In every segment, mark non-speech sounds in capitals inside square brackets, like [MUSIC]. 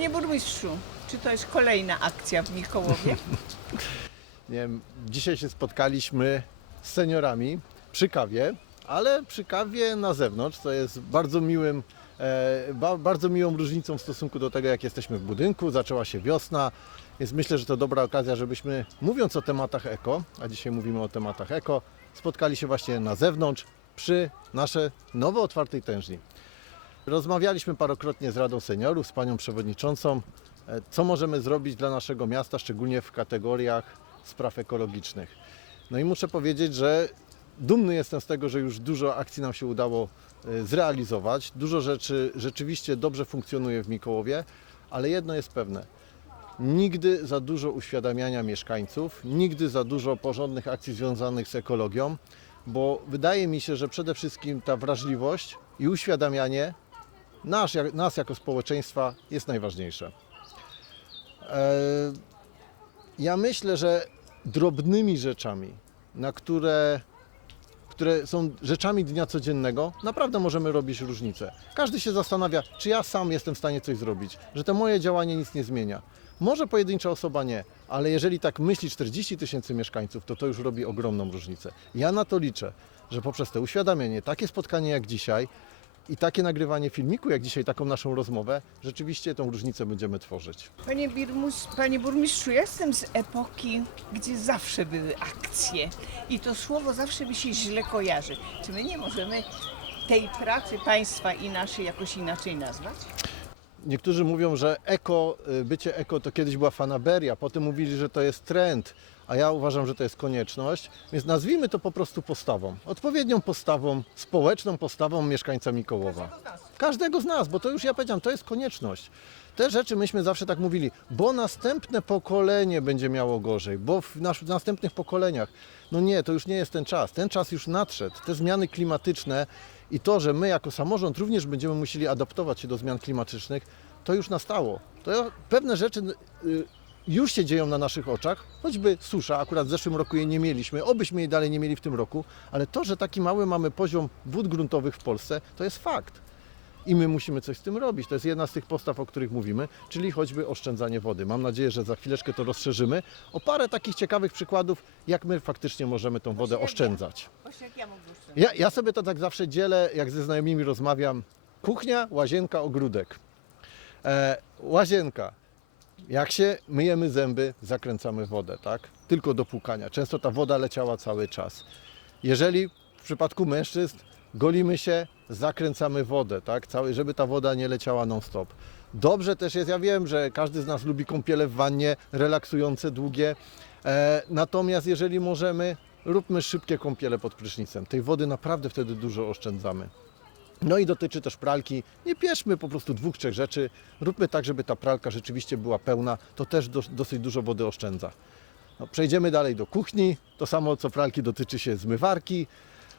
Panie burmistrzu, czy to jest kolejna akcja w Mikołowie? [LAUGHS] Nie wiem, dzisiaj się spotkaliśmy z seniorami przy kawie, ale przy kawie na zewnątrz, co jest bardzo miłym, e, ba, bardzo miłą różnicą w stosunku do tego, jak jesteśmy w budynku. Zaczęła się wiosna, więc myślę, że to dobra okazja, żebyśmy, mówiąc o tematach eko, a dzisiaj mówimy o tematach eko, spotkali się właśnie na zewnątrz przy naszej nowo otwartej tężni. Rozmawialiśmy parokrotnie z Radą Seniorów, z Panią Przewodniczącą, e, co możemy zrobić dla naszego miasta, szczególnie w kategoriach spraw ekologicznych. No i muszę powiedzieć, że dumny jestem z tego, że już dużo akcji nam się udało e, zrealizować. Dużo rzeczy rzeczywiście dobrze funkcjonuje w Mikołowie, ale jedno jest pewne. Nigdy za dużo uświadamiania mieszkańców, nigdy za dużo porządnych akcji związanych z ekologią, bo wydaje mi się, że przede wszystkim ta wrażliwość i uświadamianie nas, nas jako społeczeństwa jest najważniejsze. E, ja myślę, że drobnymi rzeczami, na które, które są rzeczami dnia codziennego, naprawdę możemy robić różnicę. Każdy się zastanawia, czy ja sam jestem w stanie coś zrobić, że to moje działanie nic nie zmienia. Może pojedyncza osoba nie, ale jeżeli tak myśli 40 tysięcy mieszkańców, to to już robi ogromną różnicę. Ja na to liczę, że poprzez to uświadamianie, takie spotkanie jak dzisiaj i takie nagrywanie filmiku, jak dzisiaj taką naszą rozmowę, rzeczywiście tą różnicę będziemy tworzyć. Panie, Birmus, panie burmistrzu, ja jestem z epoki, gdzie zawsze były akcje i to słowo zawsze mi się źle kojarzy. Czy my nie możemy tej pracy państwa i naszej jakoś inaczej nazwać? Niektórzy mówią, że eko, y, bycie eko to kiedyś była fanaberia, potem mówili, że to jest trend, a ja uważam, że to jest konieczność, więc nazwijmy to po prostu postawą. Odpowiednią postawą, społeczną postawą mieszkańca Mikołowa. Każdego z nas, bo to już ja powiedziałem, to jest konieczność. Te rzeczy myśmy zawsze tak mówili, bo następne pokolenie będzie miało gorzej, bo w, nasz, w następnych pokoleniach. No nie, to już nie jest ten czas. Ten czas już nadszedł. Te zmiany klimatyczne i to, że my jako samorząd również będziemy musieli adaptować się do zmian klimatycznych, to już nastało. To pewne rzeczy y, już się dzieją na naszych oczach, choćby susza, akurat w zeszłym roku jej nie mieliśmy, obyśmy jej dalej nie mieli w tym roku, ale to, że taki mały mamy poziom wód gruntowych w Polsce, to jest fakt. I my musimy coś z tym robić. To jest jedna z tych postaw, o których mówimy, czyli choćby oszczędzanie wody. Mam nadzieję, że za chwileczkę to rozszerzymy o parę takich ciekawych przykładów, jak my faktycznie możemy tą wodę oszczędzać. Ja, ja sobie to tak zawsze dzielę, jak ze znajomymi rozmawiam. Kuchnia, łazienka, ogródek. E, łazienka. Jak się myjemy zęby, zakręcamy wodę, tak? Tylko do płukania. Często ta woda leciała cały czas. Jeżeli w przypadku mężczyzn golimy się, zakręcamy wodę, tak? Cały, żeby ta woda nie leciała non-stop. Dobrze też jest, ja wiem, że każdy z nas lubi kąpiele w wannie, relaksujące, długie. E, natomiast jeżeli możemy, róbmy szybkie kąpiele pod prysznicem. Tej wody naprawdę wtedy dużo oszczędzamy. No i dotyczy też pralki. Nie pieszmy po prostu dwóch, trzech rzeczy. Róbmy tak, żeby ta pralka rzeczywiście była pełna. To też dos- dosyć dużo wody oszczędza. No, przejdziemy dalej do kuchni. To samo co pralki dotyczy się zmywarki.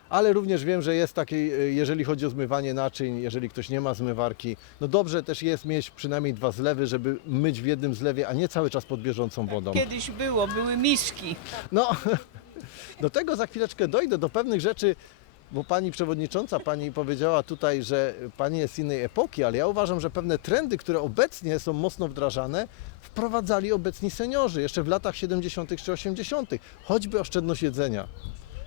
Ale również wiem, że jest takiej, y, jeżeli chodzi o zmywanie naczyń, jeżeli ktoś nie ma zmywarki, no dobrze też jest mieć przynajmniej dwa zlewy, żeby myć w jednym zlewie, a nie cały czas pod bieżącą wodą. Kiedyś było, były miski. No, [LAUGHS] do tego za chwileczkę dojdę, do pewnych rzeczy, bo pani przewodnicząca, pani powiedziała tutaj, że pani jest innej epoki, ale ja uważam, że pewne trendy, które obecnie są mocno wdrażane, wprowadzali obecni seniorzy jeszcze w latach 70. czy 80., choćby oszczędność jedzenia.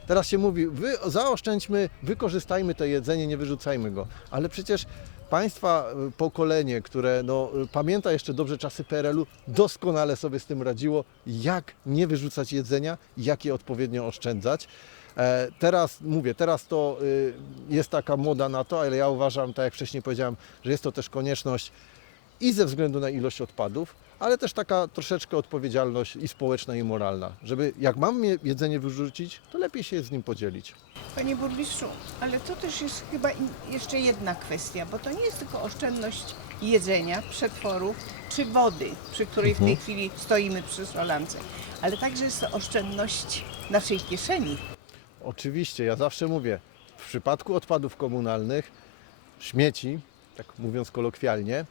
Teraz się mówi, wy, zaoszczędźmy, wykorzystajmy to jedzenie, nie wyrzucajmy go. Ale przecież państwa y, pokolenie, które no, y, pamięta jeszcze dobrze czasy PRL-u, doskonale sobie z tym radziło, jak nie wyrzucać jedzenia, jak je odpowiednio oszczędzać. E, Teraz mówię, teraz to y, jest taka moda na to, ale ja uważam, tak jak wcześniej powiedziałem, że jest to też konieczność i ze względu na ilość odpadów, ale też taka troszeczkę odpowiedzialność i społeczna, i moralna, żeby jak mam je- jedzenie wyrzucić, to lepiej się z nim podzielić. Panie burmistrzu, ale to też jest chyba jeszcze jedna kwestia, bo to nie jest tylko oszczędność jedzenia, przetworów czy wody, przy której w tej chwili stoimy przy solance, ale także jest to oszczędność naszej kieszeni. Oczywiście, ja zawsze mówię, w przypadku odpadów komunalnych, śmieci, tak mówiąc kolokwialnie,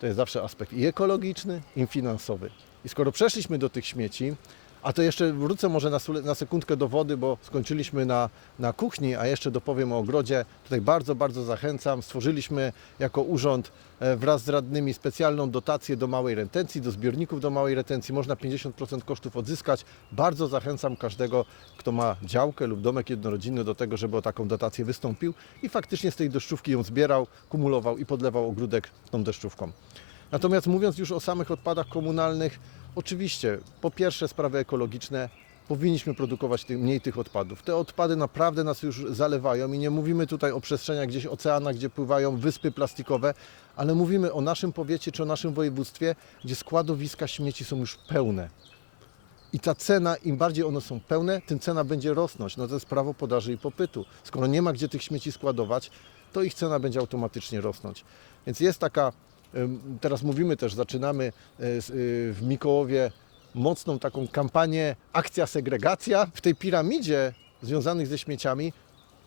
to jest zawsze aspekt i ekologiczny, i finansowy. I skoro przeszliśmy do tych śmieci, A to jeszcze wrócę może na, na sekundkę do wody, bo skończyliśmy na, na kuchni, a jeszcze dopowiem o ogrodzie. Tutaj bardzo, bardzo zachęcam. Stworzyliśmy jako urząd e, wraz z radnymi specjalną dotację do małej retencji, do zbiorników do małej retencji. Można 50% kosztów odzyskać. Bardzo zachęcam każdego, kto ma działkę lub domek jednorodzinny do tego, żeby o taką dotację wystąpił i faktycznie z tej deszczówki ją zbierał, kumulował i podlewał ogródek tą deszczówką. Natomiast mówiąc już o samych odpadach komunalnych, oczywiście po pierwsze sprawy ekologiczne, powinniśmy produkować mniej tych odpadów. Te odpady naprawdę nas już zalewają i nie mówimy tutaj o przestrzeniach gdzieś oceanach, gdzie pływają wyspy plastikowe, ale mówimy o naszym powiecie czy o naszym województwie, gdzie składowiska śmieci są już pełne. I ta cena, im bardziej one są pełne, tym cena będzie rosnąć. No to jest prawo podaży i popytu. Skoro nie ma gdzie tych śmieci składować, to ich cena będzie automatycznie rosnąć. Więc jest taka, teraz mówimy też, zaczynamy s- y, w Mikołowie mocną taką kampanię Akcja Segregacja. W tej piramidzie związanych ze śmieciami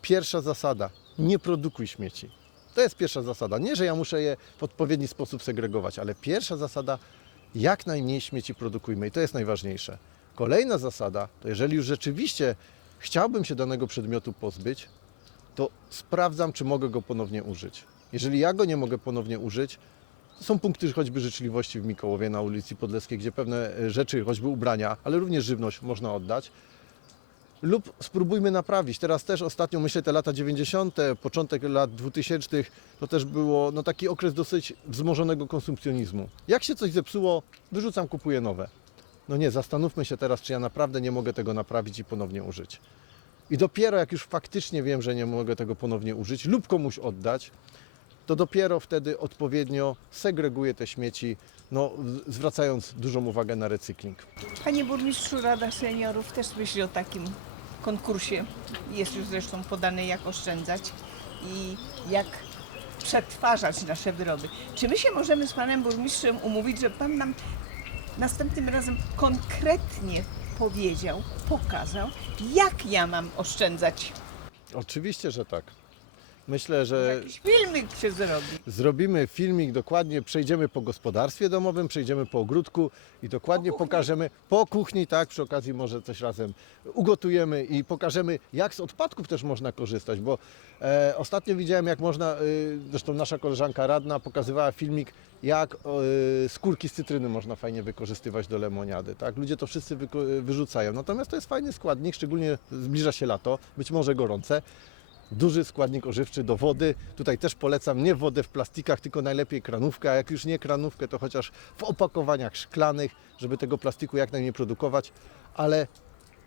pierwsza zasada, nie produkuj śmieci. To jest pierwsza zasada. Nie, że ja muszę je w odpowiedni sposób segregować, ale pierwsza zasada, jak najmniej śmieci produkujmy i to jest najważniejsze. Kolejna zasada, to jeżeli już rzeczywiście chciałbym się danego przedmiotu pozbyć, to sprawdzam, czy mogę go ponownie użyć. Jeżeli ja go nie mogę ponownie użyć, są punkty choćby życzliwości w Mikołowie na ulicy Podleskiej, gdzie pewne e, rzeczy, choćby ubrania, ale również żywność można oddać. Lub spróbujmy naprawić. Teraz też ostatnio, myślę, te lata 90., początek lat 2000, to też było no, taki okres dosyć wzmożonego konsumpcjonizmu. Jak się coś zepsuło, wyrzucam, kupuję nowe. No nie, zastanówmy się teraz, czy ja naprawdę nie mogę tego naprawić i ponownie użyć. I dopiero jak już faktycznie wiem, że nie mogę tego ponownie użyć lub komuś oddać, to dopiero wtedy odpowiednio segreguję te śmieci, no, zwracając dużą uwagę na recykling. Panie burmistrzu, Rada Seniorów też myśli o takim konkursie. Jest już zresztą podane, jak oszczędzać i jak przetwarzać nasze wyroby. Czy my się możemy z panem burmistrzem umówić, że pan nam następnym razem konkretnie powiedział, pokazał, jak ja mam oszczędzać? Oczywiście, że tak. Myślę, że Jakiś filmik się zrobi. zrobimy filmik dokładnie, przejdziemy po gospodarstwie domowym, przejdziemy po ogródku i dokładnie Po kuchni. pokażemy po kuchni, tak, przy okazji może coś razem ugotujemy i pokażemy, jak z odpadków też można korzystać, bo e, ostatnio widziałem, jak można, y, zresztą nasza koleżanka radna pokazywała filmik, jak y, skórki z cytryny można fajnie wykorzystywać do lemoniady, tak. Ludzie to wszyscy wyko- wyrzucają, natomiast to jest fajny składnik, szczególnie zbliża się lato, być może gorące, duży składnik ożywczy do wody. Tutaj też polecam nie wodę w plastikach, tylko najlepiej kranówkę, a jak już nie kranówkę, to chociaż w opakowaniach szklanych, żeby tego plastiku jak najmniej produkować, ale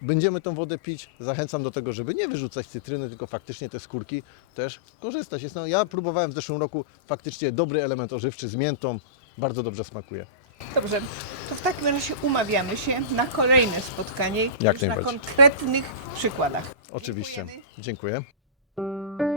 będziemy tą wodę pić. Zachęcam do tego, żeby nie wyrzucać cytryny, tylko faktycznie te skórki też korzystać. Jest, no, ja próbowałem w zeszłym roku faktycznie dobry element ożywczy z miętą, bardzo dobrze smakuje. Dobrze, to w takim razie umawiamy się na kolejne spotkanie Jak już na najbardziej. konkretnych przykładach. Oczywiście. Dziękuję. Thank you.